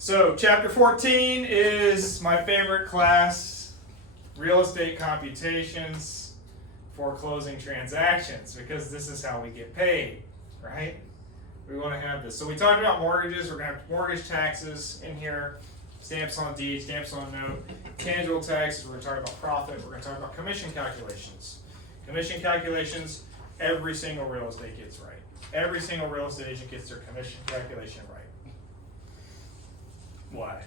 So chapter 14 is my favorite class, real estate computations for closing transactions, because this is how we get paid, right? We want to have this. So we talked about mortgages. We're going to have mortgage taxes in here, stamps on deed, stamps on note, tangible taxes. We're going to talk about profit. We're going to talk about commission calculations. Commission calculations, every single real estate gets right. Every single real estate agent gets their commission calculation right. Why?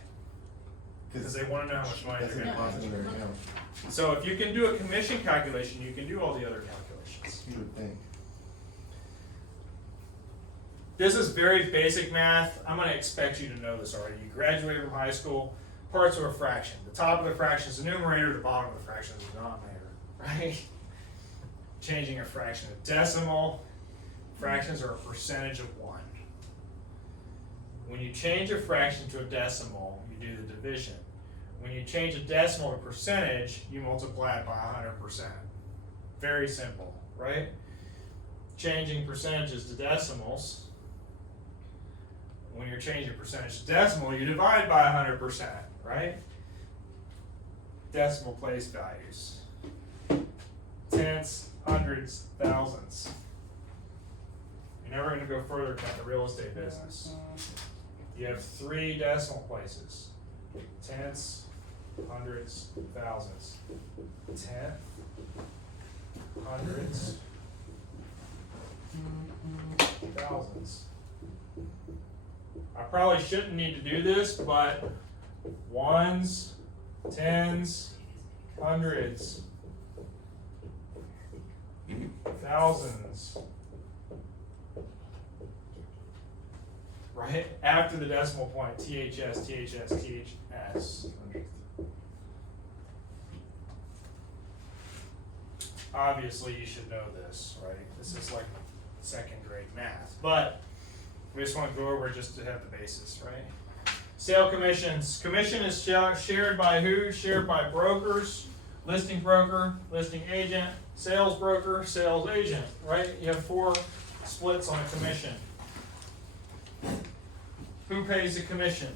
Because they want to know how much money they're going to get. So if you can do a commission calculation, you can do all the other calculations. You would think. This is very basic math. I'm going to expect you to know this already. You graduated from high school. Parts of a fraction. The top of the fraction is the numerator, the bottom of the fraction is the denominator, right? Changing a fraction to decimal. Fractions are a percentage of 1. When you change a fraction to a decimal, you do the division. When you change a decimal to percentage, you multiply it by 100%. Very simple, right? Changing percentages to decimals. When you're changing percentage to decimal, you divide by 100%, right? Decimal place values. Tenths, hundreds, thousands. You're never going to go further than the real estate business. You have 3 decimal places. Tenths, hundreds, thousands. Tenth, hundreds, thousands. I probably shouldn't need to do this, but ones, tens, hundreds, thousands. Right after the decimal point, THS, THS, THS. Obviously, you should know this, right? This is like second grade math, but we just want to go over it just to have the basis, right? Sale commissions. Commission is shared by who? Shared by brokers, listing broker, listing agent, sales broker, sales agent, right? You have 4 splits on a commission. Who pays the commission?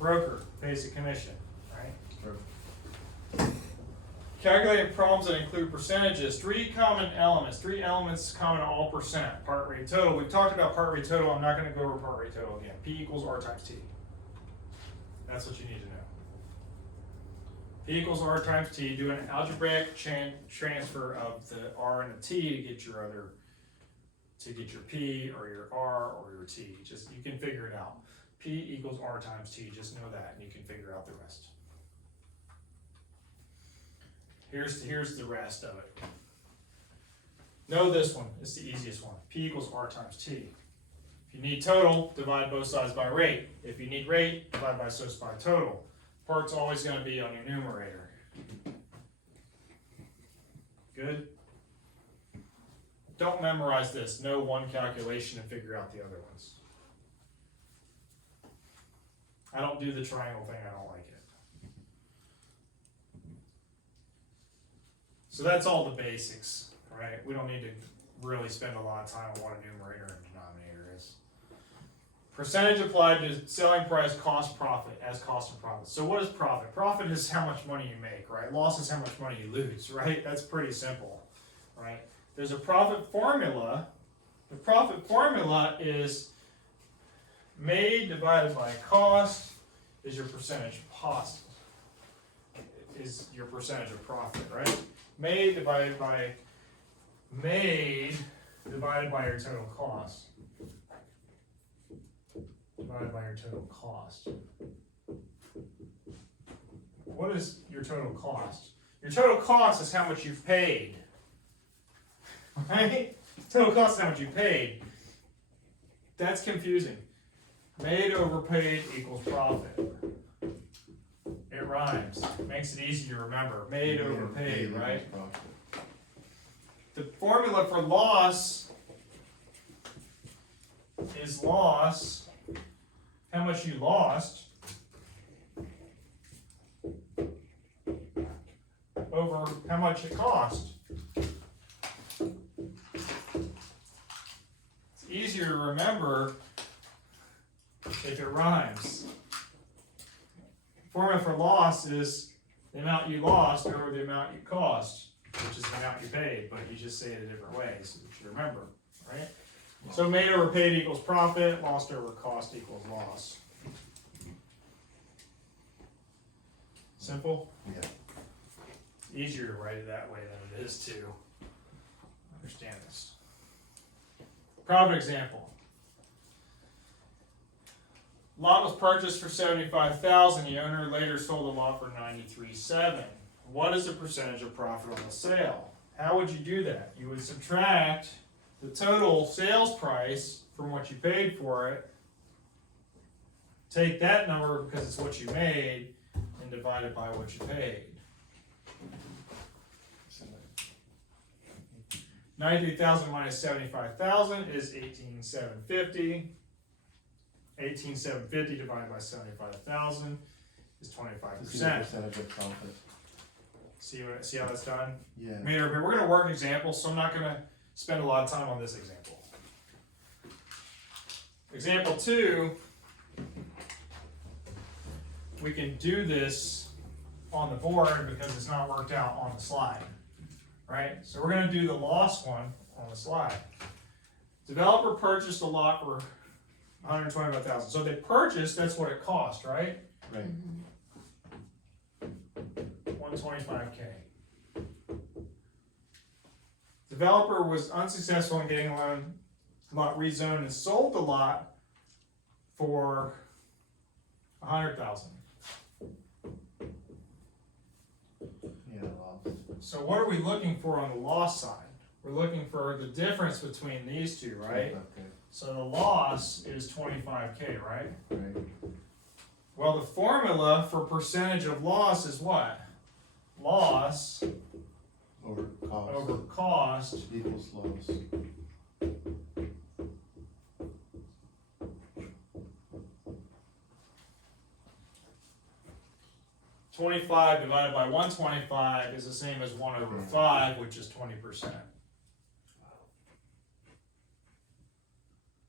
Broker pays the commission, right? Calculated problems that include percentages. 3 common elements. 3 elements common to all percent. Part rate total. We've talked about part rate total. I'm not going to go over part rate total again. P equals R times T. That's what you need to know. P equals R times T. Do an algebraic transfer of the R and the T to get your other, to get your P or your R or your T. Just, you can figure it out. P equals R times T. Just know that, and you can figure out the rest. Here's the rest of it. Know this one. It's the easiest one. P equals R times T. If you need total, divide both sides by rate. If you need rate, divide by total. Part's always going to be on your numerator. Good? Don't memorize this. Know one calculation and figure out the other ones. I don't do the triangle thing. I don't like it. So that's all the basics, right? We don't need to really spend a lot of time on what a numerator and denominator is. Percentage applied to selling price, cost, profit, as cost and profit. So what is profit? Profit is how much money you make, right? Loss is how much money you lose, right? That's pretty simple, right? There's a profit formula. The profit formula is made divided by cost is your percentage cost, is your percentage of profit, right? Made divided by your total cost. Divided by your total cost. What is your total cost? Your total cost is how much you've paid. Right? Total cost is how much you paid. That's confusing. Made over paid equals profit. It rhymes. It makes it easy to remember. Made over paid, right? The formula for loss is loss, how much you lost, over how much it cost. It's easier to remember if it rhymes. formula for loss is the amount you lost over the amount you cost, which is the amount you paid, but you just say it a different way, so that you remember, right? So made over paid equals profit, lost over cost equals loss. Simple? Yeah. It's easier to write it that way than it is to understand this. Profit example. Lot was purchased for $75,000. The owner later sold the lot for $93,700. What is the percentage of profit on the sale? How would you do that? You would subtract the total sales price from what you paid for it. Take that number because it's what you made and divide it by what you paid. 93,000 minus 75,000 is 18,750. 18,750 divided by 75,000 is 25%. Percentage of profit. See how that's done? Yeah. We're going to work examples, so I'm not going to spend a lot of time on this example. Example 2, we can do this on the board because it's not worked out on the slide, right? So we're going to do the loss one on the slide. Developer purchased a lot for $125,000. So they purchased, that's what it cost, right? Right. $125K. Developer was unsuccessful in getting a lot rezoned and sold the lot for $100,000. Yeah, loss. So what are we looking for on the loss side? We're looking for the difference between these two, right? Okay. So the loss is 25K, right? Right. Well, the formula for percentage of loss is what? Loss Over cost. over cost Equals loss. $25 divided by 125 is the same as 1 over 5, which is 20%.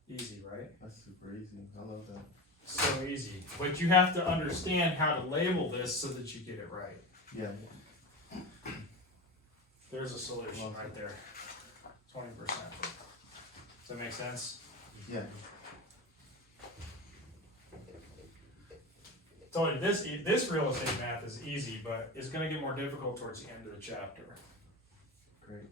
Easy, right? That's super easy. I love that. So easy. But you have to understand how to label this so that you get it right. Yeah. There's a solution right there. 20%. Does that make sense? Yeah. So this real estate math is easy, but it's going to get more difficult towards the end of the chapter. Great.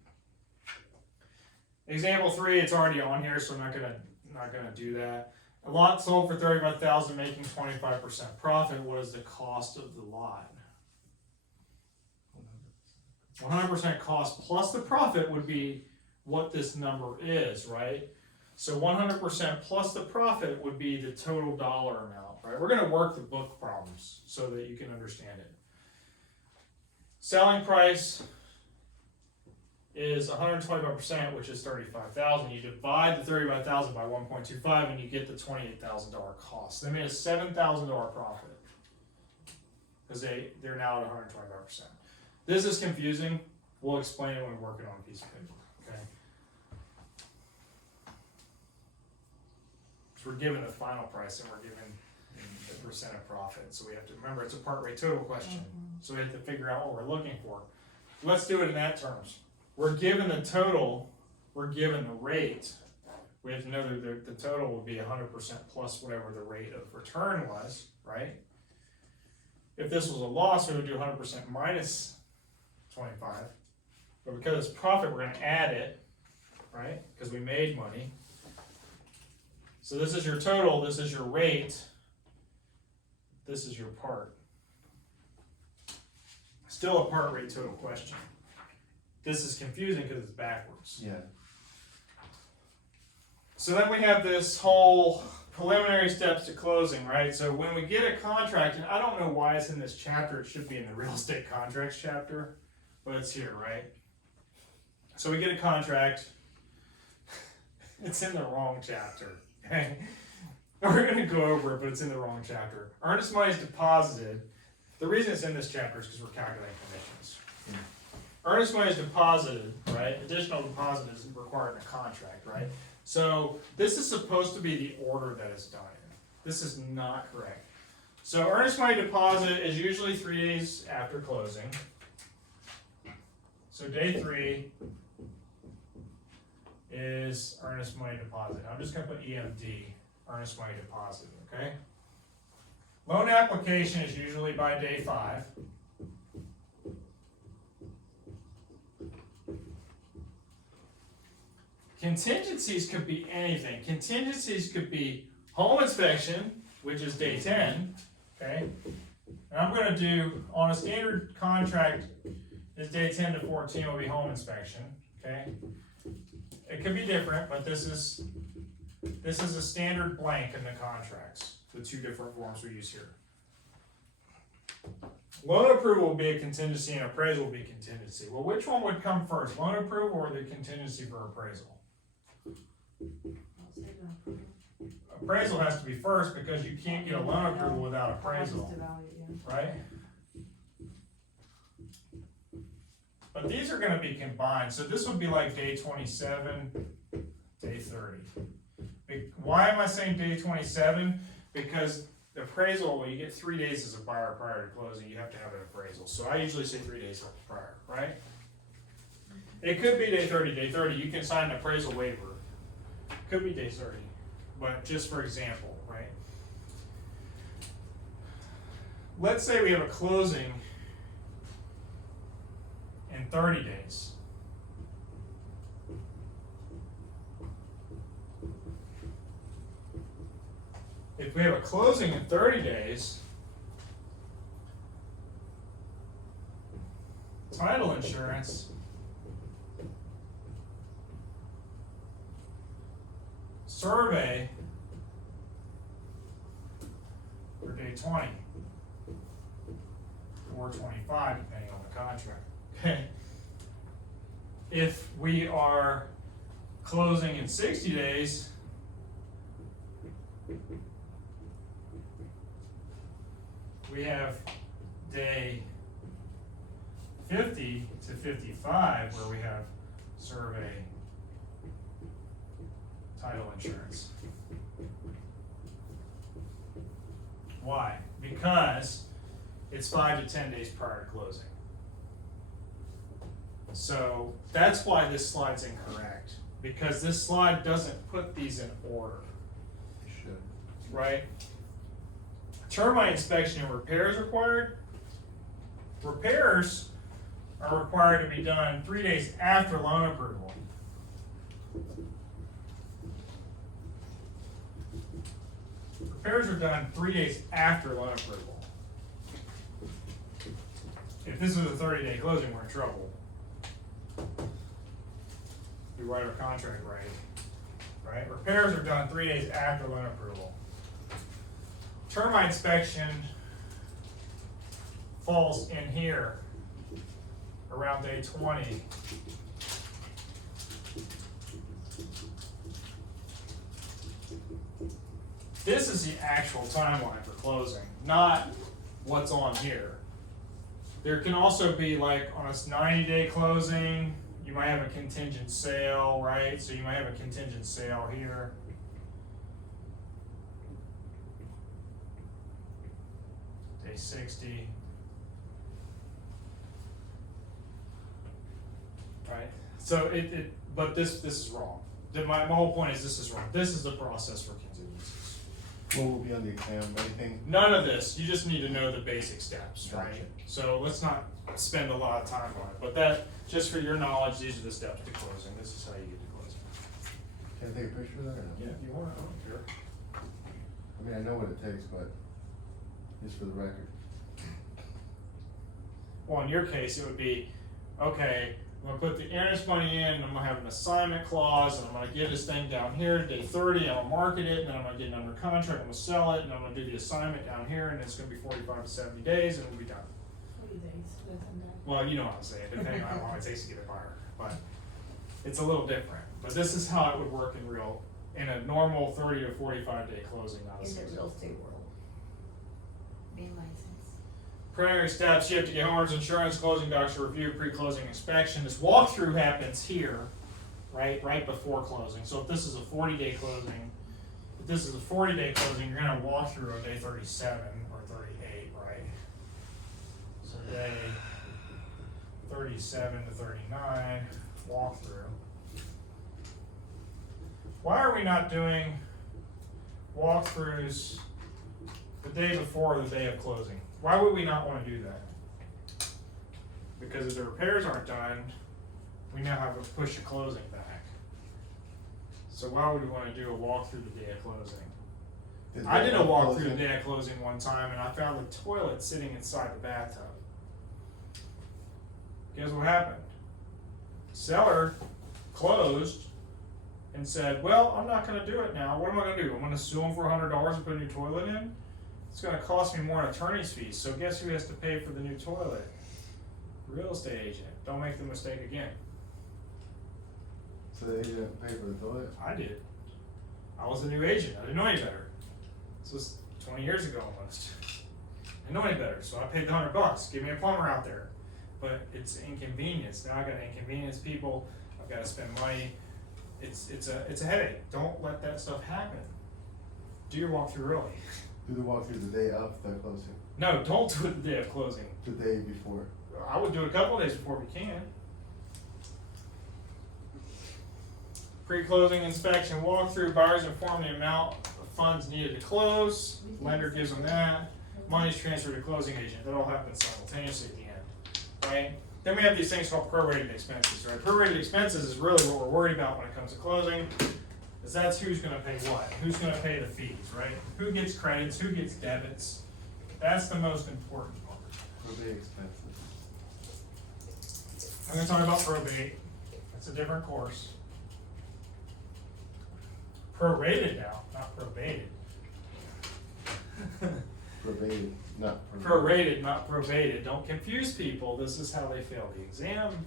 Example 3, it's already on here, so I'm not gonna do that. A lot sold for $35,000, making 25% profit. What is the cost of the lot? 100% cost plus the profit would be what this number is, right? So 100% plus the profit would be the total dollar amount, right? We're going to work the book problems so that you can understand it. Selling price is 125%, which is $35,000. You divide the $35,000 by 1.25 and you get the $28,000 cost. They made a $7,000 profit because they're now at 125%. This is confusing. We'll explain it when we're working on a piece of paper, okay? So we're given the final price and we're given the percent of profit. So we have to remember it's a part rate total question. So we have to figure out what we're looking for. Let's do it in that terms. We're given the total, we're given the rate. We have to know that the total would be 100% plus whatever the rate of return was, right? If this was a loss, we would do 100% minus 25. But because it's profit, we're going to add it, right? Because we made money. So this is your total, this is your rate, this is your part. Still a part rate total question. This is confusing because it's backwards. Yeah. So then we have this whole preliminary steps to closing, right? So when we get a contract, and I don't know why it's in this chapter, it should be in the real estate contracts chapter, but it's here, right? So we get a contract, it's in the wrong chapter, okay? We're gonna go over it, but it's in the wrong chapter. Earnest money is deposited. The reason it's in this chapter is because we're calculating commissions. Earnest money is deposited, right? Additional deposit is required in a contract, right? So this is supposed to be the order that it's done in. This is not correct. So earnest money deposit is usually 3 days after closing. So day 3 is earnest money deposit. I'm just gonna put EMD, earnest money deposit, okay? Loan application is usually by day 5. Contingencies could be anything. Contingencies could be home inspection, which is day 10, okay? And I'm gonna do, on a standard contract, is day 10 to 14 will be home inspection, okay? It could be different, but this is a standard blank in the contracts, the 2 different forms we use here. Loan approval will be a contingency and appraisal will be contingency. Well, which one would come first, loan approval or the contingency for appraisal? Appraisal has to be first because you can't get a loan approval without appraisal, right? But these are gonna be combined, so this would be like day 27, day 30. Why am I saying day 27? Because the appraisal, well, you get 3 days as a buyer prior to closing, you have to have an appraisal. So I usually say 3 days prior, right? It could be day 30. Day 30, you can sign an appraisal waiver. Could be day 30, but just for example, right? Let's say we have a closing in 30 days. If we have a closing in 30 days, title insurance survey for day 20 or 25, depending on the contract. Okay. If we are closing in 60 days, we have day 50 to 55 where we have survey title insurance. Why? Because it's 5 to 10 days prior to closing. So that's why this slide's incorrect, because this slide doesn't put these in order. You should. Right? Termite inspection and repairs required. Repairs are required to be done 3 days after loan approval. Repairs are done 3 days after loan approval. If this was a 30-day closing, we're in trouble. We write our contract right? Repairs are done 3 days after loan approval. Termite inspection falls in here around day 20. This is the actual timeline for closing, not what's on here. There can also be, like, on a 90-day closing, you might have a contingent sale, right? So you might have a contingent sale here. Day 60. Right? So but this is wrong. My whole point is this is wrong. This is the process for contingencies. What will be on the exam? Anything? None of this. You just need to know the basic steps, right? Gotcha. So let's not spend a lot of time on it. But that, just for your knowledge, these are the steps to closing. This is how you get to closing. Can I take a picture of that or no? Yeah, if you want, I don't care. I mean, I know what it takes, but just for the record. Well, in your case, it would be, okay, I'm gonna put the earnest money in, and I'm gonna have an assignment clause, and I'm gonna give this thing down here, day 30, I'm gonna market it, and then I'm gonna get it under contract, I'm gonna sell it, and I'm gonna do the assignment down here, and it's gonna be 45 to 70 days, and we'll be done. 40 days, that's done. Well, you know what I'm saying, depending on how long it takes to get a buyer, but it's a little different. But this is how it would work in a normal 30 to 45 day closing, not a In the 60. real estate world. Being licensed. Primary steps, you have to get homeowner's insurance, closing docs to review, pre-closing inspection. This walkthrough happens here, right before closing. So if this is a 40-day closing, you're gonna walk through on day 37 or 37 to 39, walkthrough. Why are we not doing walkthroughs the day before or the day of closing? Why would we not want to do that? Because if the repairs aren't done, we now have to push the closing back. So why would we want to do a walkthrough the day of closing? I did a walkthrough the day of closing one time and I found the toilet sitting inside the bathtub. Guess what happened? Seller closed and said, well, I'm not gonna do it now. What am I gonna do? I'm gonna sue him for $100 and put a new toilet in? It's gonna cost me more in attorney's fees. So guess who has to pay for the new toilet? Real estate agent. Don't make the mistake again. So they didn't pay for the toilet? I did. I was a new agent. I didn't know any better. This was 20 years ago almost. I didn't know any better, so I paid the $100. Give me a plumber out there. But it's inconvenience. Now I gotta inconvenience people. I've gotta spend money. It's a headache. Don't let that stuff happen. Do your walkthrough early. Do the walkthrough the day of the closing? No, don't do it the day of closing. The day before? I would do it a couple of days before we can. Pre-closing inspection walkthrough, buyers inform the amount of funds needed to close, lender gives them that, money's transferred to closing agent, that all happens simultaneously at the end, right? Then we have these things called prorated expenses, right? Prorated expenses is really what we're worried about when it comes to closing, is that's who's gonna pay what, who's gonna pay the fees, right? Who gets credits, who gets debits, that's the most important part. Probate expenses. I'm gonna talk about probate, that's a different course. Prorated now, not probated. Probated, not probated. Prorated, not probated. Don't confuse people. This is how they fail the exam.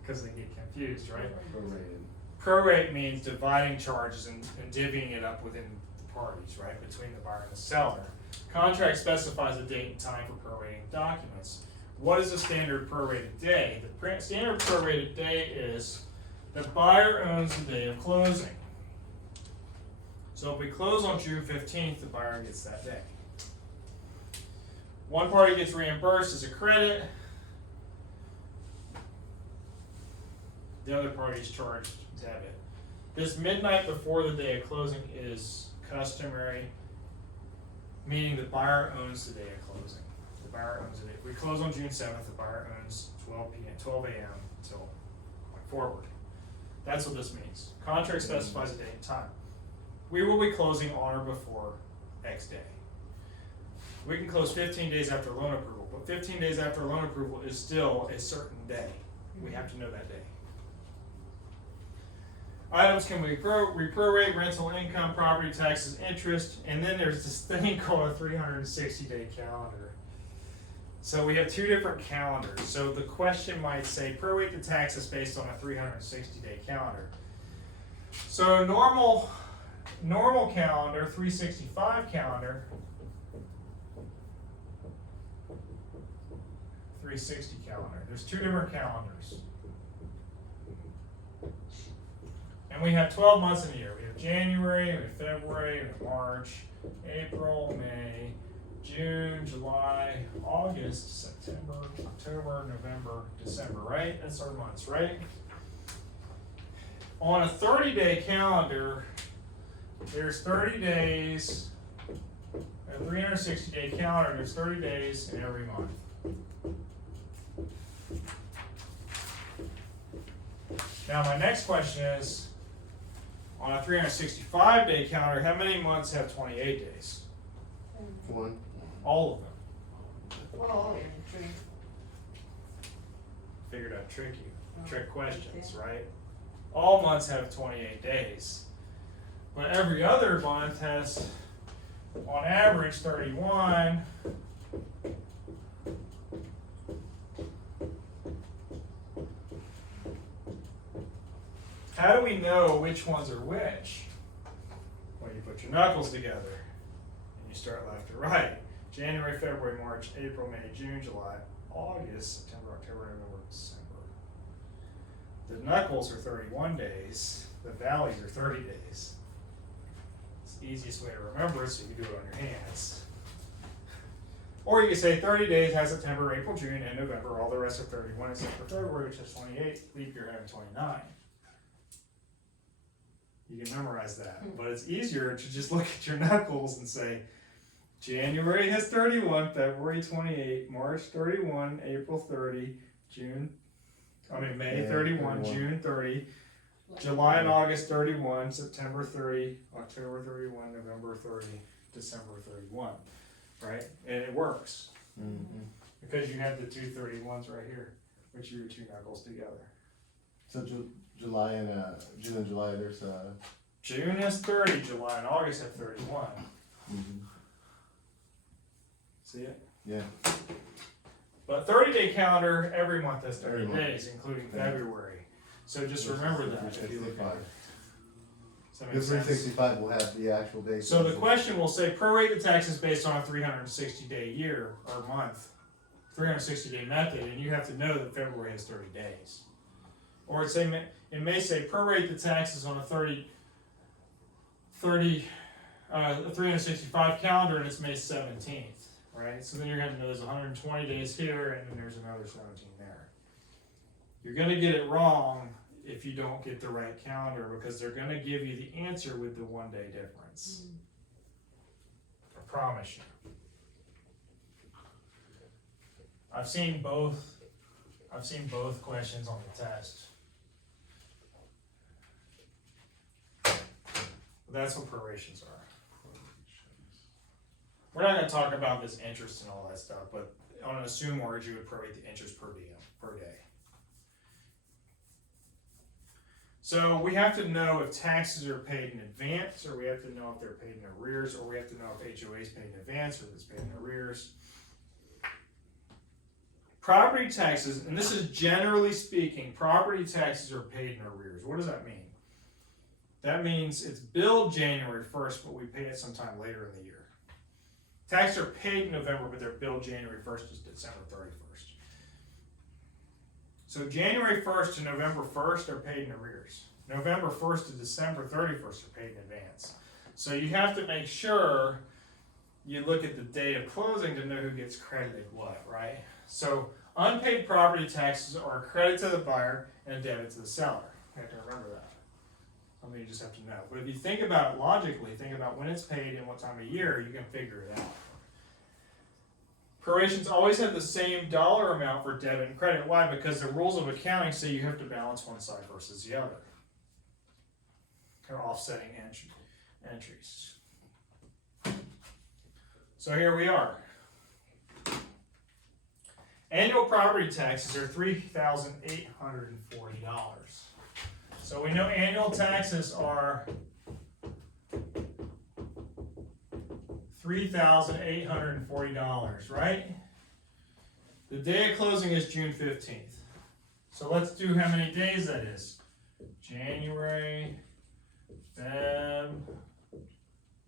Because they get confused, right? Prorated. Prorate means dividing charges and divvying it up within the parties, right? Between the buyer and the seller. Contract specifies a date and time for prorating documents. What is the standard prorated day? The standard prorated day is the buyer owns the day of closing. So if we close on June 15th, the buyer gets that day. One party gets reimbursed as a credit. The other party's charged debit. This midnight before the day of closing is customary, meaning the buyer owns the day of closing. The buyer owns the day. If we close on June 7th, the buyer owns 12 a.m. until forward. That's what this means. Contract specifies a date and time. We will be closing on or before X day. We can close 15 days after loan approval, but 15 days after loan approval is still a certain day. We have to know that day. Items can be reprorate, rental income, property taxes, interest, and then there's this thing called a 360-day calendar. So we have two different calendars. So the question might say, prorate the taxes based on a 360-day calendar. So normal calendar, 365 calendar, 360 calendar. There's two different calendars. And we have 12 months in a year. We have January, we have February, we have March, April, May, June, July, August, September, October, November, December, right? That's our months, right? On a 30-day calendar, there's 30 days, a 360-day calendar, there's 30 days in every month. Now my next question is, on a 365-day calendar, how many months have 28 days? One. All of them. Oh, Figured I'd trick you. Trick questions, right? All months have 28 days. But every other month has, on average, 31. How do we know which ones are which? Well, you put your knuckles together and you start left to right. January, February, March, April, May, June, July, August, September, October, November, December. The knuckles are 31 days. The valleys are 30 days. It's the easiest way to remember it, so you can do it on your hands. Or you can say 30 days has September, April, June, and November. All the rest are 31 except for February, which is 28. Leap year having 29. You can memorize that. But it's easier to just look at your knuckles and say, January has 31, February 28, March 31, April 30, May 31, June 30, July and August 31, September 30, October 31, November 30, December 31, right? And it works because you have the two 31s right here, which are your two knuckles together. So July and June and July, there's June has 30, July and August have 31. See it? Yeah. But 30-day calendar, every month has 30 Every month. days, including February. So just remember that if you look at it. Does that The make sense? 365 will have the actual date. So the question will say, prorate the taxes based on a 360-day year or month, 360-day method, and you have to know that February has 30 days. Or it may say, prorate the taxes on a 365 calendar, and it's May 17th, right? So then you're going to know there's 120 days here, and then there's another 17 there. You're going to get it wrong if you don't get the right calendar, because they're going to give you the answer with the 1 day difference. I promise you. I've seen both questions on the test. That's what prorations are. We're not going to talk about this interest and all that stuff, but on an assumed mortgage, you would prorate the interest per day. So we have to know if taxes are paid in advance, or we have to know if they're paid in arrears, or we have to know if HOA is paid in advance or if it's paid in arrears. Property taxes, and this is generally speaking, property taxes are paid in arrears. What does that mean? That means it's billed January 1st, but we pay it sometime later in the year. Taxes are paid in November, but they're billed January 1st to December 31st. So January 1st to November 1st are paid in arrears. November 1st to December 31st are paid in advance. So you have to make sure you look at the day of closing to know who gets credited what, right? So unpaid property taxes are a credit to the buyer and a debit to the seller. You have to remember that. Something you just have to know. But if you think about it logically, think about when it's paid and what time of year, you can figure it out. Prorations always have the same dollar amount for debit and credit. Why? Because the rules of accounting say you have to balance one side versus the other. They're offsetting entries. So here we are. Annual property taxes are $3,840. So we know annual taxes are $3,840, right? The day of closing is June 15th. So let's do how many days that is. January, Feb,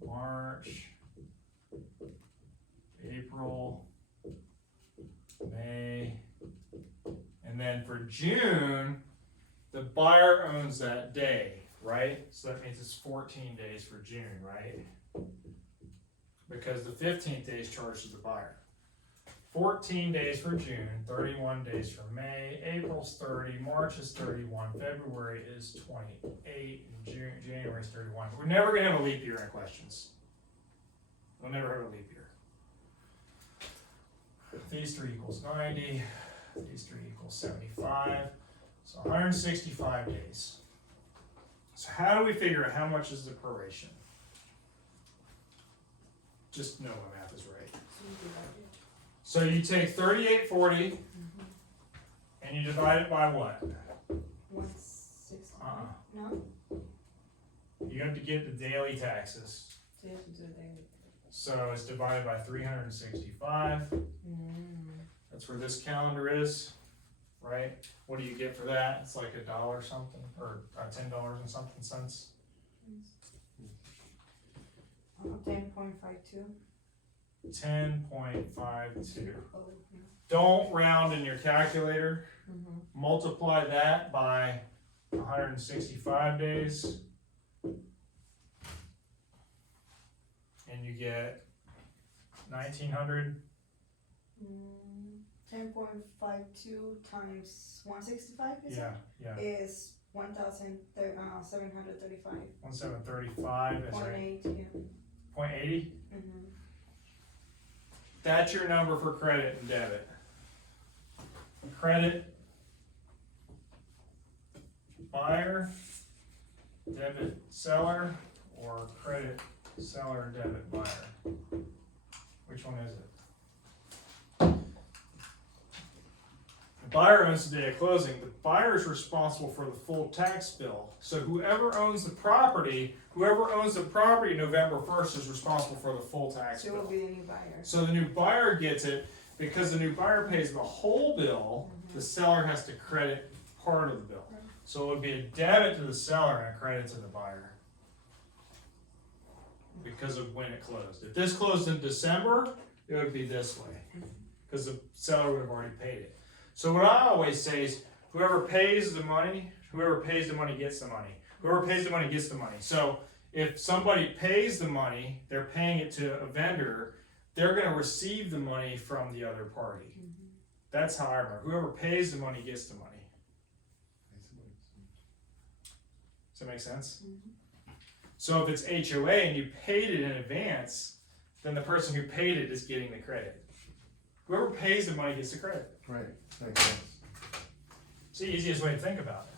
March, April, May, and then for June, the buyer owns that day, right? So that means it's 14 days for June, right? Because the 15th day is charged to the buyer. 14 days for June, 31 days for May, April's 30, March is 31, February is 28, and January is 31. We're never going to have a leap year in questions. We'll never have a leap year. These three equals 90, these three equals 75. So 165 days. So how do we figure out how much is the proration? Just know my math is right. So you take 3840 and you divide it by what? 160. No? You have to get the daily taxes. So you have to do it daily. So it's divided by 365. That's where this calendar is. Right? What do you get for that? It's like $1 something, or $10 and something cents. 10.52. 10.52. Don't round in your calculator. Multiply that by 165 days, and you get 1900 10.52 times 165 is Yeah, yeah, is 1,735. 1735 is Point right. 8, yeah. 0.80. Mm-hmm. That's your number for credit and debit. Credit buyer, debit seller, or credit seller, debit buyer. Which one is it? The buyer owns the day of closing. The buyer is responsible for the full tax bill. So whoever owns the property November 1st is responsible for the full tax So it bill. will be a new buyer. So the new buyer gets it because the new buyer pays the whole bill. Mhm. The seller has to credit part of the bill. Right. So it would be a debit to the seller and a credit to the buyer because of when it closed. If this closed in December, it would be this way because the seller would have already paid it. So what I always say is whoever pays the money gets the money. Whoever pays the money gets the money. So if somebody pays the money, they're paying it to a vendor, they're going to receive the money from the other party. Mm-hmm. That's how I remember. Whoever pays the money gets the money. Does that make sense? Mm-hmm. So if it's HOA and you paid it in advance, then the person who paid it is getting the credit. Whoever pays the money gets the credit. Right, makes sense. It's the easiest way to think about it.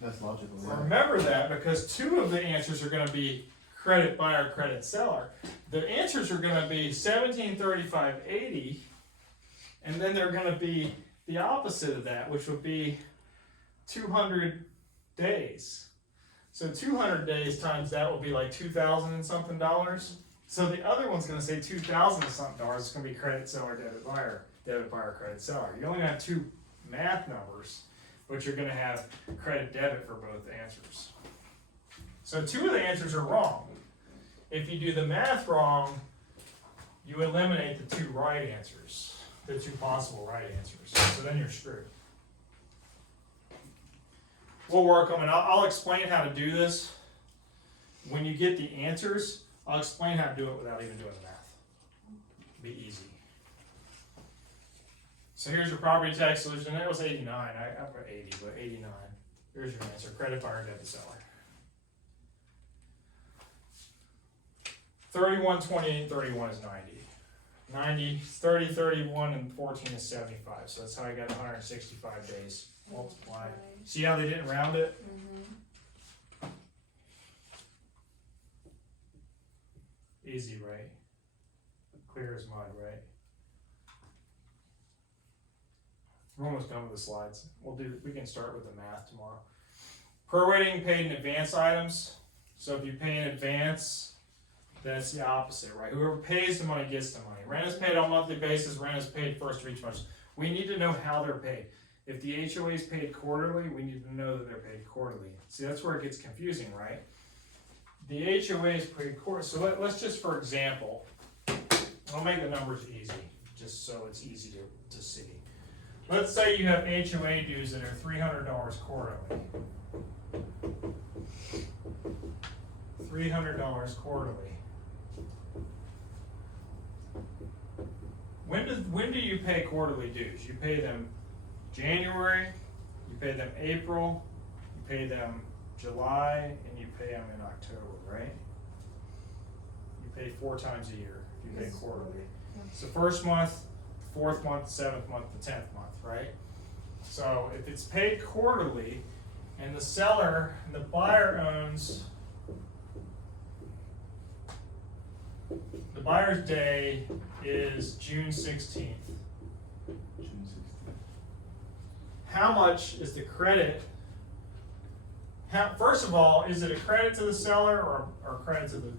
That's logical, yeah. Remember that because two of the answers are going to be credit buyer, credit seller. The answers are going to be 1735.80, and then they're going to be the opposite of that, which would be 200 days. So 200 days times that will be like $2,000 and something dollars. So the other one's going to say 2,000 and something dollars. It's going to be credit seller, debit buyer, credit seller. You only have two math numbers, but you're going to have credit debit for both answers. So two of the answers are wrong. If you do the math wrong, you eliminate the two right answers, the two possible right answers. So then you're screwed. We'll work on it. I'll explain how to do this. When you get the answers, I'll explain how to do it without even doing the math. Be easy. So here's your property tax solution. That was 89. I put 80, but 89. Here's your answer. Credit buyer, debit seller. 31, 28, 31 is 90. 90, 30, 31, and 14 is 75. So that's how I got 165 days. Multiply. See how they didn't round it? Mm-hmm. Easy, right? Clear as mud, right? We're almost done with the slides. We can start with the math tomorrow. Prorating paid in advance items. So if you pay in advance, then it's the opposite, right? Whoever pays the money gets the money. Rent is paid on a monthly basis. Rent is paid first of each month. We need to know how they're paid. If the HOA is paid quarterly, we need to know that they're paid quarterly. See, that's where it gets confusing, right? The HOA is paid quarterly. So let's just, for example, I'll make the numbers easy, just so it's easy to see. Let's say you have HOA dues that are $300 quarterly. $300 quarterly. When do you pay quarterly dues? You pay them January, you pay them April, you pay them July, and you pay them in October, right? You pay 4 times a year if you pay quarterly. It's the first month, the 4th month, the 7th month, the 10th month, right? So if it's paid quarterly and the seller and the buyer owns, the buyer's day is June 16th. June 16th. How much is the credit? First of all, is it a credit to the seller or credit to the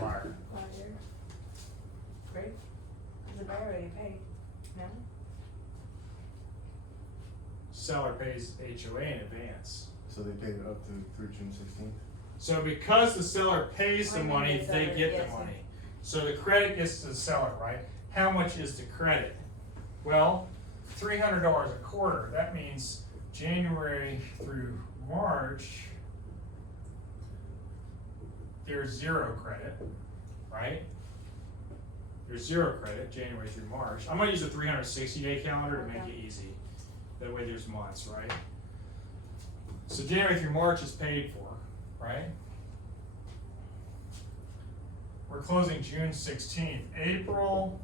buyer? Buyer. Right? The buyer already paid. No? Seller pays HOA in advance. So they paid it up to through June 16th? So because the seller pays the money, the they seller, get yes. the money. So the credit gets to the seller, right? How much is the credit? Well, $300 a quarter. That means January through March, there's 0 credit, right? there's 0 credit, January through March. I'm gonna use a 360-day calendar to make Okay. it easy. That way there's months, right? So January through March is paid for, right? We're closing June 16th. April,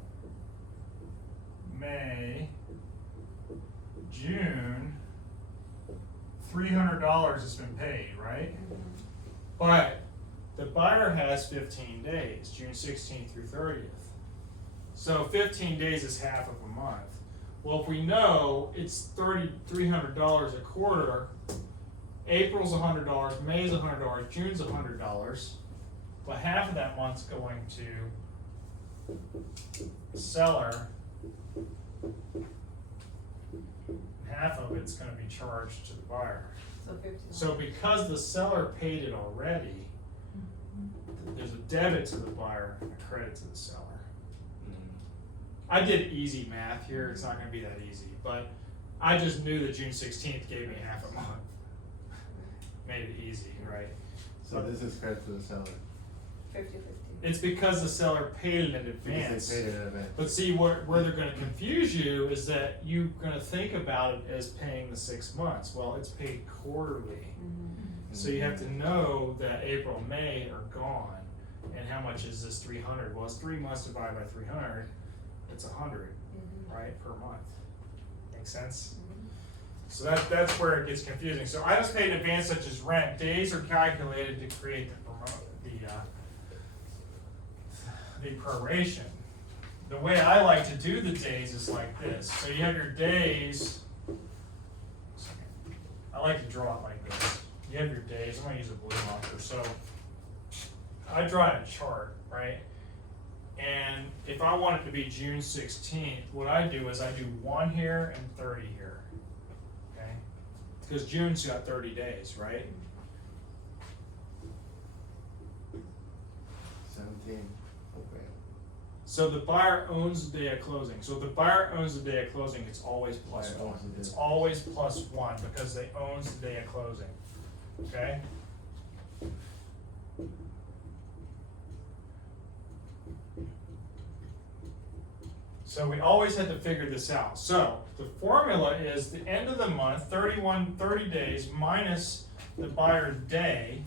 May, June, $300 has been paid, right? But the buyer has 15 days, June 16th through 30th. So 15 days is half of a month. Well, if we know it's $300 a quarter, April's $100, May's $100, June's $100, but half of that month's going to the seller, half of it's gonna be charged to the buyer. So 50. So because the seller paid it already, there's a debit to the buyer and a credit to the seller. I did easy math here, it's not gonna be that easy, but I just knew that June 16th gave me half a month. Made it easy, right? So this is credit to the seller. 50/50. It's because the seller paid it in advance. Because they paid it in advance. But see, where they're gonna confuse you is that you're gonna think about it as paying the 6 months. Well, it's paid quarterly. So you have to know that April, May are gone, and how much is this 300? Well, it's 3 months divided by 300, it's 100, right, per month. Make sense? So that's where it gets confusing. So items paid in advance, such as rent, days are calculated to create the proration. The way I like to do the days is like this. So you have your days. I like to draw it like this. You have your days. I'm gonna use a blue marker. So I draw a chart, right? And if I want it to be June 16th, what I do is I do 1 here and 30 here. Okay? Because June's got 30 days, right? 17. Okay. So the buyer owns the day of closing. So if the buyer owns the day of closing, it's always plus Buyer 1. owns the day. It's always plus 1 because they owns the day of closing. Okay? So we always had to figure this out. So the formula is the end of the month, 30 days minus the buyer's day,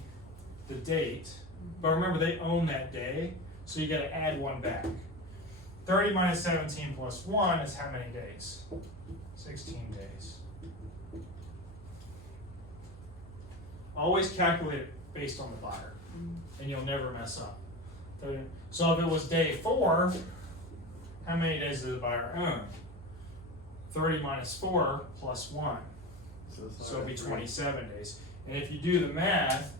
the date. But remember, they own that day, so you gotta add 1 back. 30 minus 17 plus 1 is how many days? 16 days. Always calculate it based on the buyer, and you'll never mess up. So if it was day 4, how many days does the buyer own? 30 minus 4 plus 1. So it'll be 27 days. And if you do the math,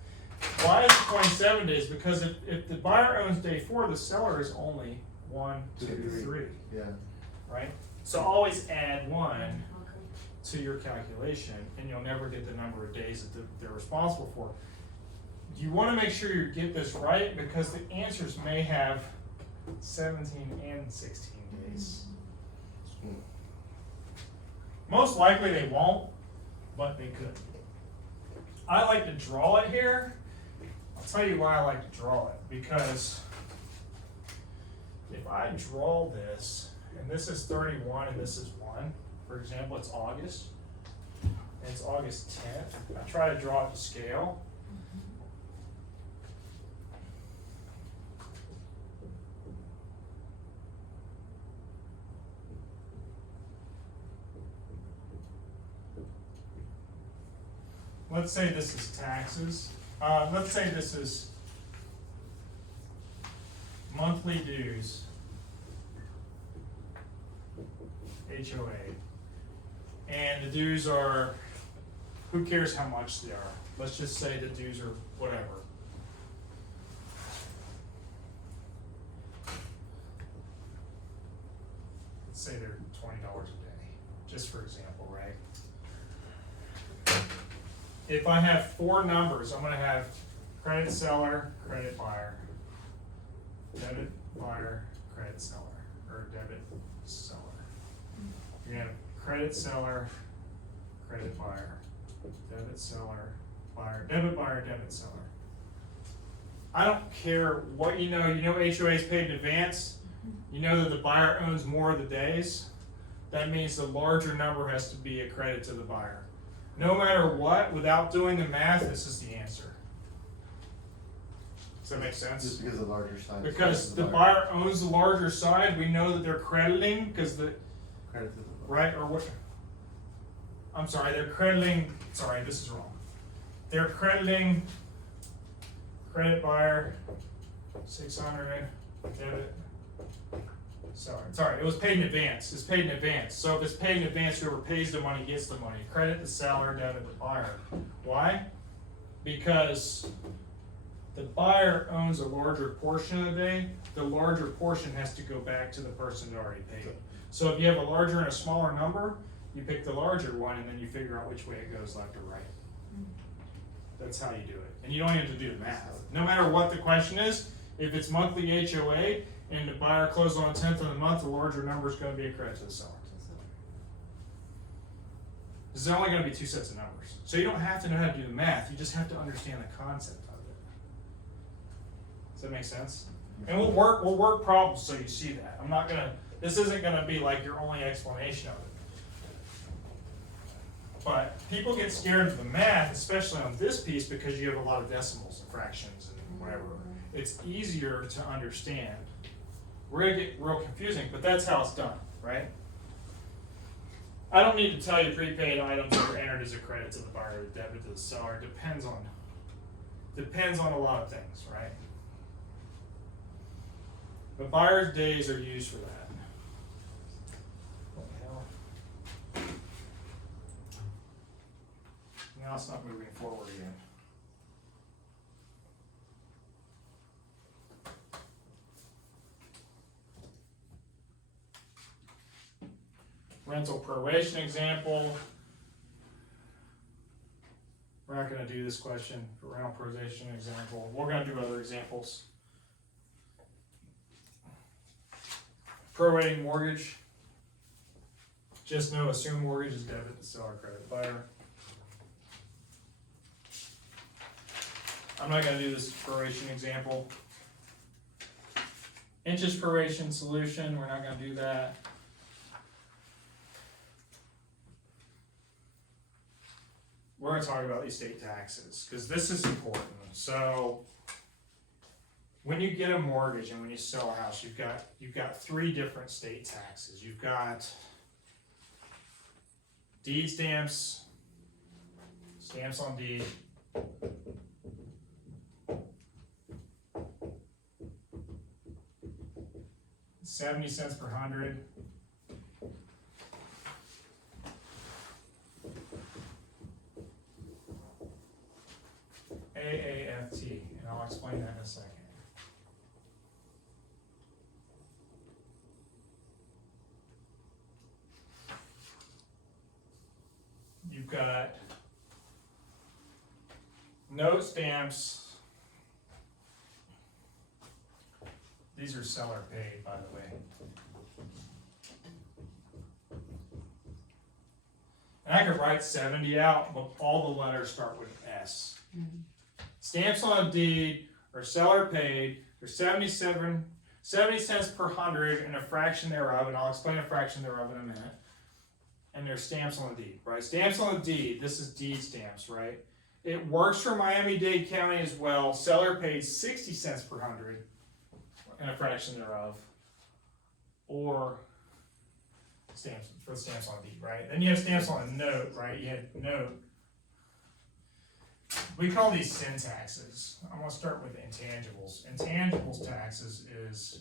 why is it 27 days? Because if the buyer owns day 4, the seller is only 1, 2, 3. Yeah. Right? So always add 1 to your calculation, and you'll never get the number of days that they're responsible for. You want to make sure you get this right, because the answers may have 17 and 16 days. Most likely they won't, but they could. I like to draw it here. I'll tell you why I like to draw it, because if I draw this, and this is 31 and this is 1, for example, it's August, and it's August 10th, I try to draw it to scale. Let's say this is taxes. Let's say this is monthly dues, HOA. And the dues are, who cares how much they are? Let's just say the dues are whatever. Let's say they're $20 a day, just for example, right? If I have 4 numbers, I'm gonna have credit seller, credit buyer, debit buyer, credit seller, or debit seller. You're gonna have credit seller, credit buyer, debit seller, buyer, debit buyer, debit seller. I don't care what you know HOA is paid in advance. You know that the buyer owns more of the days. That means the larger number has to be a credit to the buyer. No matter what, without doing the math, this is the answer. Does that make sense? Just because of the larger size. Because the buyer owns the larger side, we know that they're crediting because the Credit to the buyer. right or what? I'm sorry, they're crediting. Sorry, this is wrong. They're crediting. Credit buyer, 600 debit. Sorry, it was paid in advance. It's paid in advance. So if it's paid in advance, whoever pays the money gets the money. Credit the seller, debit the buyer. Why? Because the buyer owns a larger portion of the day. The larger portion has to go back to the person that already paid it. So if you have a larger and a smaller number, you pick the larger one and then you figure out which way it goes, left or right. That's how you do it. And you don't have to do the math. No matter what the question is, if it's monthly HOA and the buyer closes on the 10th of the month, the larger number is going to be a credit to the seller. There's only going to be two sets of numbers. So you don't have to know how to do the math, you just have to understand the concept of it. Does that make sense? And we'll work problems so you see that. This isn't gonna be like your only explanation of it. But people get scared of the math, especially on this piece, because you have a lot of decimals and fractions and whatever. It's easier to understand. We're gonna get real confusing, but that's how it's done, right? I don't need to tell you prepaid items are entered as a credit to the buyer or debit to the seller. It depends on a lot of things, right? But buyer's days are used for that. What the hell? Now it's not moving forward again. Rental proration example. We're not going to do this question for rental proration example. We're going to do other examples. Prorating mortgage. Just know assume mortgage is debit to seller, credit buyer. I'm not going to do this proration example. Interest proration solution, we're not going to do that. We're going to talk about estate taxes because this is important. So when you get a mortgage and when you sell a house, you've got three different state taxes. You've got deed stamps, stamps on deed, $0.70 per hundred. AAFT, and I'll explain that in a second. You've got note stamps. These are seller paid, by the way. And I could write 70 out, but all the letters start with S. Stamps on a deed or seller paid for 70 cents per hundred and a fraction thereof, and I'll explain a fraction thereof in a minute. And there's stamps on the deed, right? Stamps on the deed, this is deed stamps, right? It works for Miami-Dade County as well. Seller paid 60 cents per hundred and a fraction thereof, or stamps for the stamps on the deed, right? Then you have stamps on a note, right? You have note. We call these sin taxes. I'm going to start with intangibles. Intangibles taxes is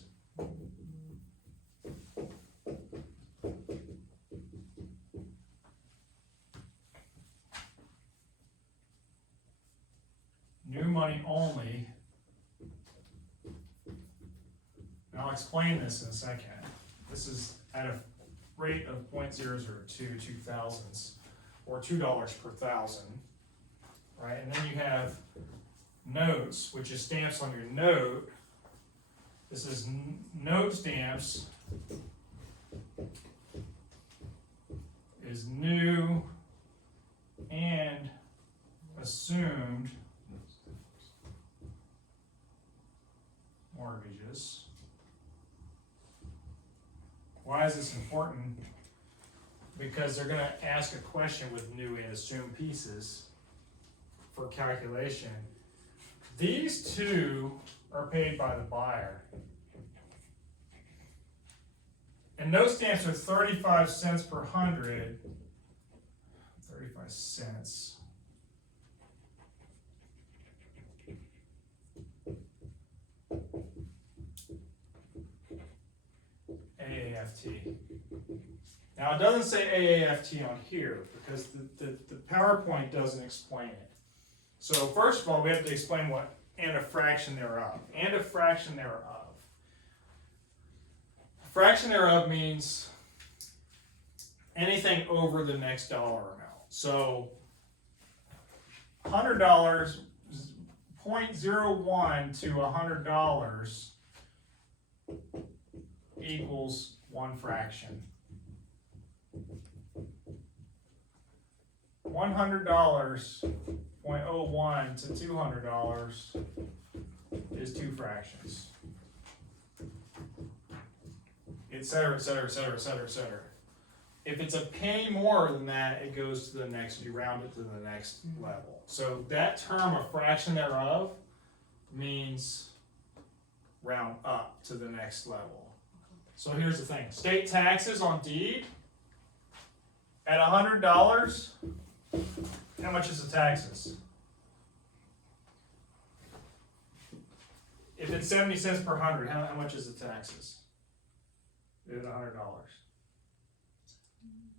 new money only. And I'll explain this in a second. This is at a rate of 0.002 2000s, or $2 per thousand. Right, and then you have notes, which is stamps on your note. This is note stamps is new and assumed mortgages.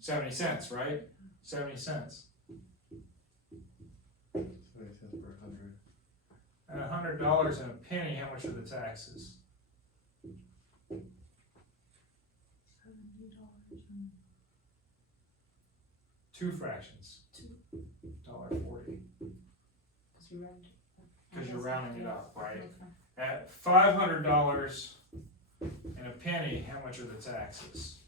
70 cents per 100. At $100 and a penny, how much are the taxes? Two fractions. $1.40. Because you're rounding it up, right? At $500 and a penny, how much are the taxes?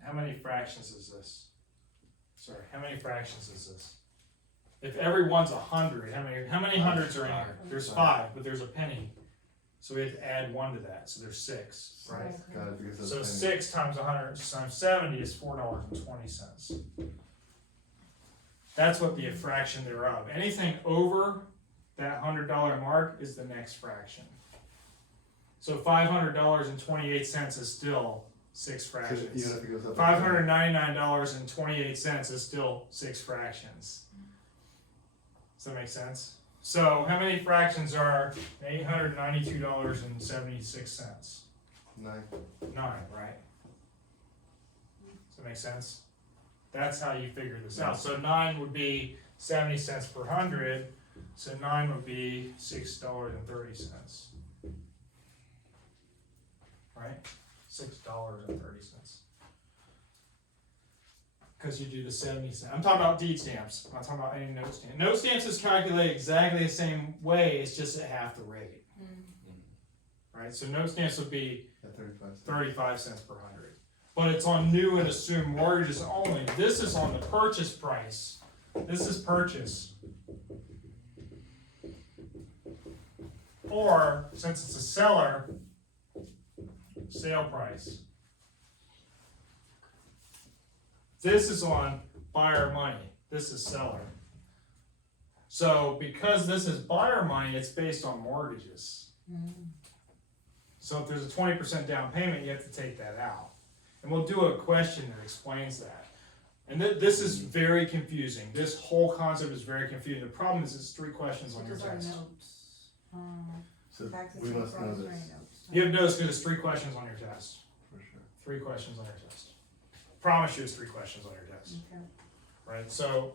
How many fractions is this? Sorry, how many fractions is this? If every one's 100, how many hundreds are in here? There's 5, but there's a penny. So we have to add 1 to that, so there's 6, right? Got it, because So that's 6 times 100 times 70 is $4.20. That's what the fraction thereof. Anything over that $100 mark is the next fraction. So $500.28 is still 6 fractions. even if it goes up. $599.28 is still 6 fractions. Does that make sense? So how many fractions are $892.76? 9. 9, right? Does that make sense? That's how you figure this out. So 9 would be 70 cents per 100. So 9 would be $6.30. Right? $6.30. Because you do the 70 cents. I'm talking about deed stamps. I'm not talking about any note stamps. Note stamps is calculated exactly the same way, it's just at half the rate. Right? So note stamps would be At 35 cents. 35 cents per 100. But it's on new and assumed mortgages only. This is on the purchase price. This is purchase. Or, since it's a seller, sale price. This is on buyer money. This is seller. So because this is buyer money, it's based on mortgages. So if there's a 20% down payment, you have to take that out. And we'll do a question that explains that. And this is very confusing. This whole concept is very confusing. The problem is it's 3 questions on your test. So we must know this, You have notes because it's 3 questions on your test. for sure. 3 questions on your test. Promise you it's 3 questions on your test. Right? So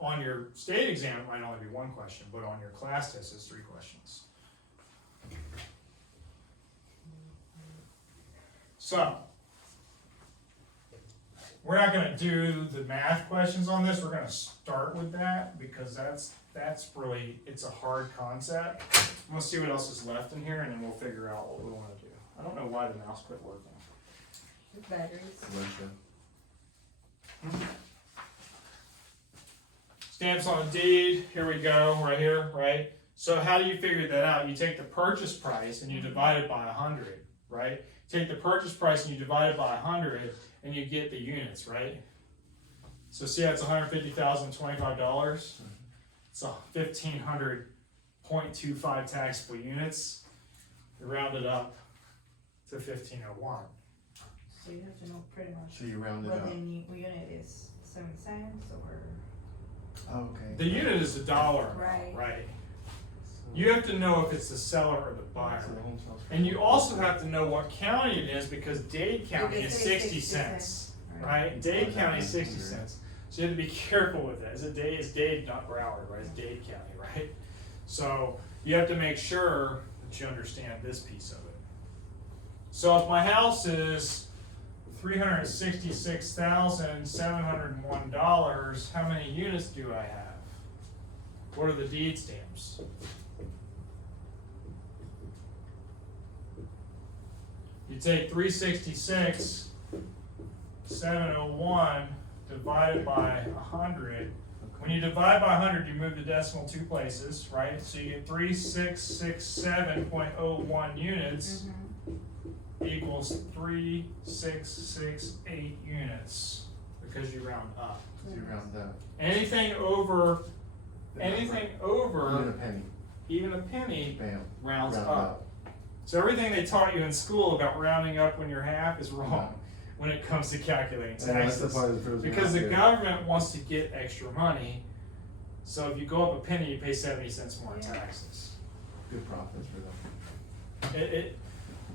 on your state exam, it might only be 1 question, but on your class test, it's 3 questions. So, we're not gonna do the math questions on this, we're gonna start with that, because that's really, it's a hard concept. We'll see what else is left in here, and then we'll figure out what we wanna do. I don't know why the mouse quit working. Batteries. Wednesday. Stamps on a deed, here we go, right here, right? So how do you figure that out? You take the purchase price and you divide it by 100, right? Take the purchase price and you divide it by 100 and you get the units, right? So see how it's $150,025? It's a 1,500.25 taxable units. You round it up to 1,501. So you have to know pretty much So you round it what up. the unit is, 70 cents or, Okay. The unit is $1, Right. right? You have to know if it's the seller or the buyer. So the home sales price. And you also have to know what county it is because Dade County They is say 60 60 cents, right? right? Dade Oh, County is that's 60 weird. cents. So you have to be careful with that. It's Dade, not Broward, right? It's Dade County, right? So you have to make sure that you understand this piece of it. So if my house is $366,701, how many units do I have? What are the deed stamps? You take 366,701 divided by 100. When you divide by 100, you move the decimal 2 places, right? So you get 3667.01 units equals 3668 units because you round up. So you round up. Anything over, Even a penny. even a penny, Bam. rounds Round up. So everything they taught you in school about rounding up when you're half is wrong when it comes to calculating And that's the taxes. part that throws me Because off the there. government wants to get extra money, so if you go up a penny, you pay 70 cents more in Yeah. taxes. Good profits for them.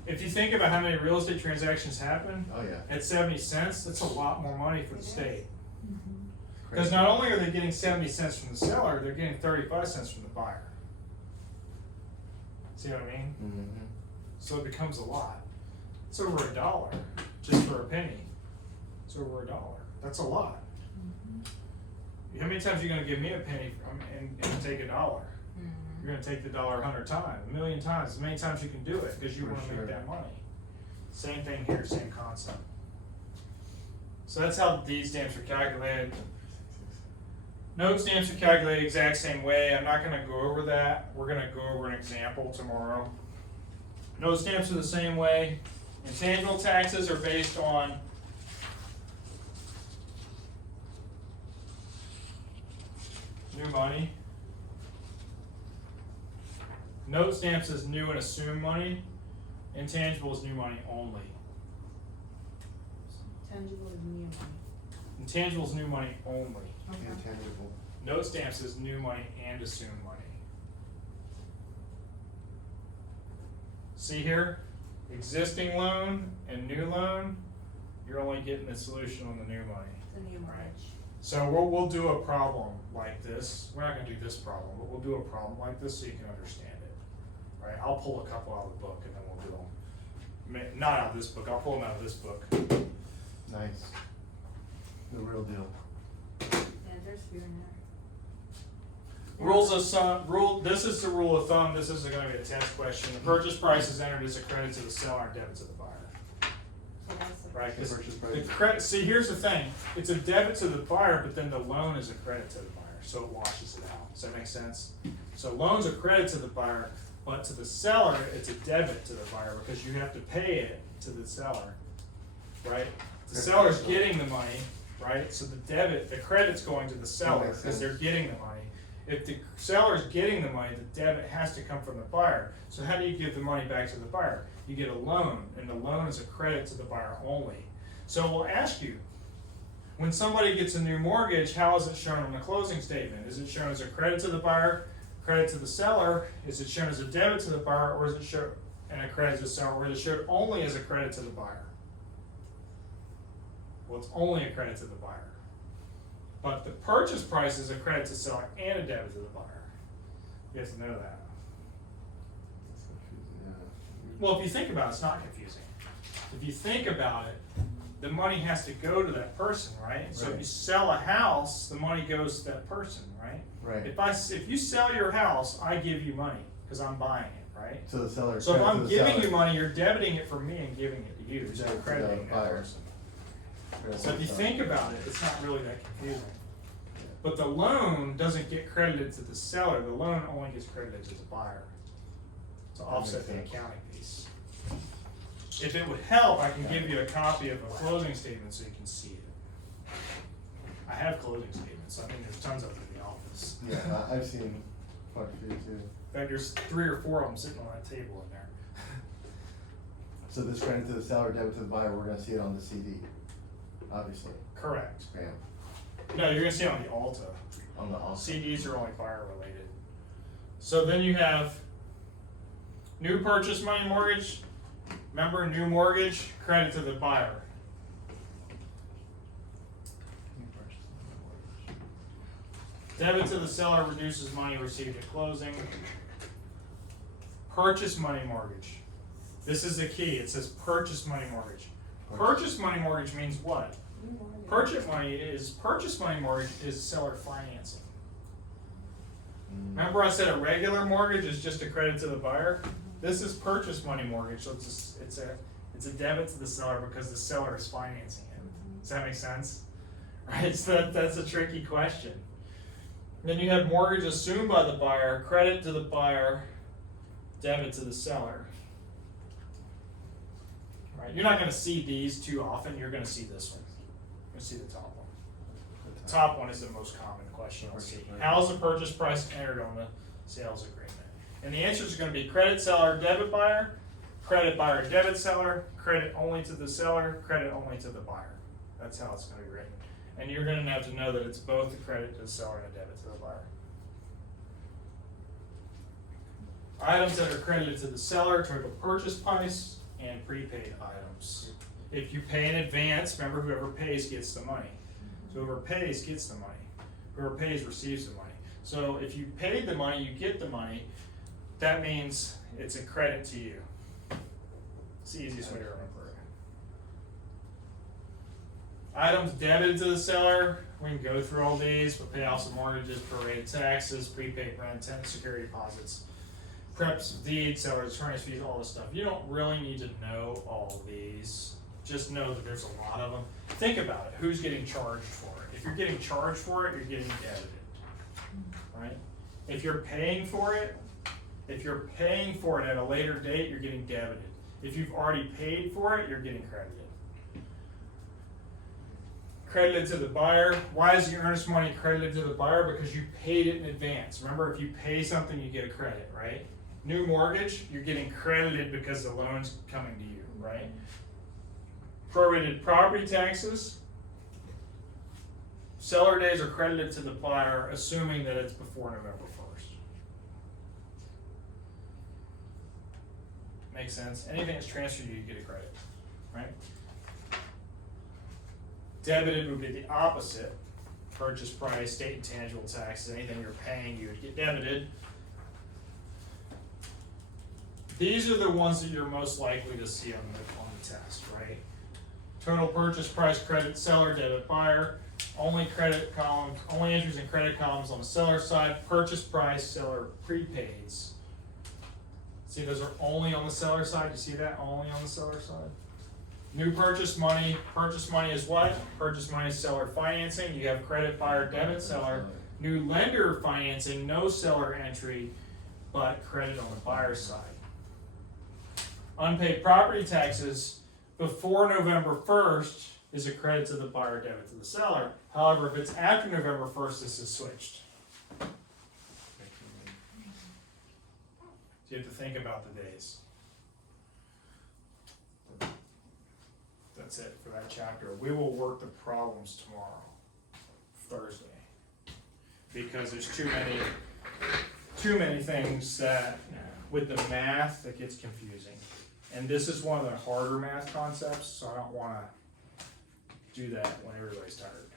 If you think about how many real estate transactions happen, Oh, yeah. at 70 cents, that's a lot more money for the It is. state. Mm-hmm. Because Crazy. not only are they getting 70 cents from the seller, they're getting 35 cents from the buyer. See what I mean? Mm-hmm. So it becomes a lot. It's over $1 just for a penny. It's over $1. That's a lot. How many times are you gonna give me a penny and take $1? You're gonna take the dollar 100 times, 1,000,000 times, as many times you can do it, because you For wanna sure. make that money. Same thing here, same concept. So that's how the deed stamps are calculated. Note stamps are calculated exact same way. I'm not gonna go over that. We're gonna go over an example tomorrow. Note stamps are the same way. Intangible taxes are based on new money. Note stamps is new and assumed money. Intangible is new money only. Tangible is new money. Intangible is new money only. Okay. Intangible. Note stamps is new money and assumed money. See here, existing loan and new loan, you're only getting the solution on the new money. The new mortgage. So we'll do a problem like this. We're not gonna do this problem, but we'll do a problem like this so you can understand it. Right? I'll pull a couple out of the book and then we'll do them. Not out of this book, I'll pull them out of this book. Nice. The real deal. Yeah, there's few in there. Rules of thumb, this is the rule of thumb, this isn't gonna be a test question. The purchase price is entered as a credit to the seller and debit to the buyer. So that's the. Right? 'Cause The purchase the price. credit, see, here's the thing, it's a debit to the buyer, but then the loan is a credit to the buyer, so it washes it out. Does that make sense? So loans are credit to the buyer, but to the seller, it's a debit to the buyer because you have to pay it to the seller, right? The seller's getting the money, right? So the credit's going to the seller makes because they're sense. getting the money. If the seller's getting the money, the debit has to come from the buyer. So how do you give the money back to the buyer? You get a loan, and the loan is a credit to the buyer only. So we'll ask you, when somebody gets a new mortgage, how is it shown on the closing statement? Is it shown as a credit to the buyer, credit to the seller? Is it shown as a debit to the buyer, or is it shown and a credit to the seller, or is it shown only as a credit to the buyer? Well, it's only a credit to the buyer. But the purchase price is a credit to the seller and a debit to the buyer. You have to know that. That's confusing, yeah. Well, if you think about it, it's not confusing. If you think about it, the money has to go to that person, right? So if Right. you sell a house, the money goes to that person, right? Right. If you sell your house, I give you money because I'm buying it, right? So the seller. So if credit to I'm the giving seller. you money, you're debiting it from me and giving it to you. So Debit you're to the crediting that buyer. person. Credit So to if you the think seller. about it, it's not really that confusing. Yeah. But the loan doesn't get credited to the seller, the loan only gets credited to the buyer to offset the makes sense. accounting piece. If it would help, I can give you a copy of a closing statement so you can see it. I have closing statements, I mean, there's tons of them in the office. Yeah, I've seen quite a few too. In fact, there's 3 or 4 of them sitting on that table in there. So this credit to the seller, debit to the buyer, we're gonna see it on the CD, obviously. Correct. Bam. No, you're gonna see it on the Alta. On the also. CDs are only buyer related. So then you have new purchase money mortgage, remember new mortgage, credit to the buyer. Debit to the seller reduces money received at closing. Purchase money mortgage. This is the key, it says purchase money mortgage. Purchase money mortgage means what? Purchase money mortgage is seller financing. Remember I said a regular mortgage is just a credit to the buyer? This is purchase money mortgage, so it's a debit to the seller because the seller is financing it. Does that make sense? Right, so that's a tricky question. Then you have mortgage assumed by the buyer, credit to the buyer, debit to the seller. Right, you're not gonna see these too often, you're gonna see this one. You're gonna see the top one. The top one is the most common question you'll see. How is the purchase price entered on the sales agreement? And the answer is gonna be credit seller, debit buyer, credit buyer, debit seller, credit only to the seller, credit only to the buyer. That's how it's gonna be written. And you're gonna have to know that it's both a credit to the seller and a debit to the buyer. Items that are credited to the seller, total purchase price, and prepaid items. If you pay in advance, remember whoever pays gets the money. So whoever pays gets the money. Whoever pays receives the money. So if you paid the money, you get the money. That means it's a credit to you. It's the easiest way to remember it. Items debited to the seller, we can go through all these, but payoffs of mortgages, prorated taxes, prepaid rent, tenant security deposits, preps of deeds, seller's attorney's fees, all this stuff. You don't really need to know all these. Just know that there's a lot of them. Think about it. Who's getting charged for it? If you're getting charged for it, you're getting debited, right? If you're paying for it at a later date, you're getting debited. If you've already paid for it, you're getting credited. Credited to the buyer. Why is the earnest money credited to the buyer? Because you paid it in advance. Remember, if you pay something, you get a credit, right? New mortgage, you're getting credited because the loan's coming to you, right? Prorated property taxes. Seller days are credited to the buyer, assuming that it's before November 1st. Makes sense? Anything that's transferred to you, you get a credit, right? Debited would be the opposite. Purchase price, state and tangible taxes, anything you're paying, you would get debited. These are the ones that you're most likely to see on the test, right? Total purchase price, credit seller, debit buyer. Only credit columns, only entries in credit columns on the seller side. Purchase price, seller prepaids. See, those are only on the seller side. You see that? Only on the seller side. New purchase money. Purchase money is what? Purchase money is seller financing. You have credit buyer, debit seller. New lender financing, no seller entry, but credit on the buyer's side. Unpaid property taxes before November 1st is a credit to the buyer, debit to the seller. However, if it's after November 1st, this is switched. So you have to think about the days. That's it for that chapter. We will work the problems tomorrow, Thursday, because there's too many things that with the math that gets confusing. And this is one of the harder math concepts, so I don't want to do that when everybody's tired.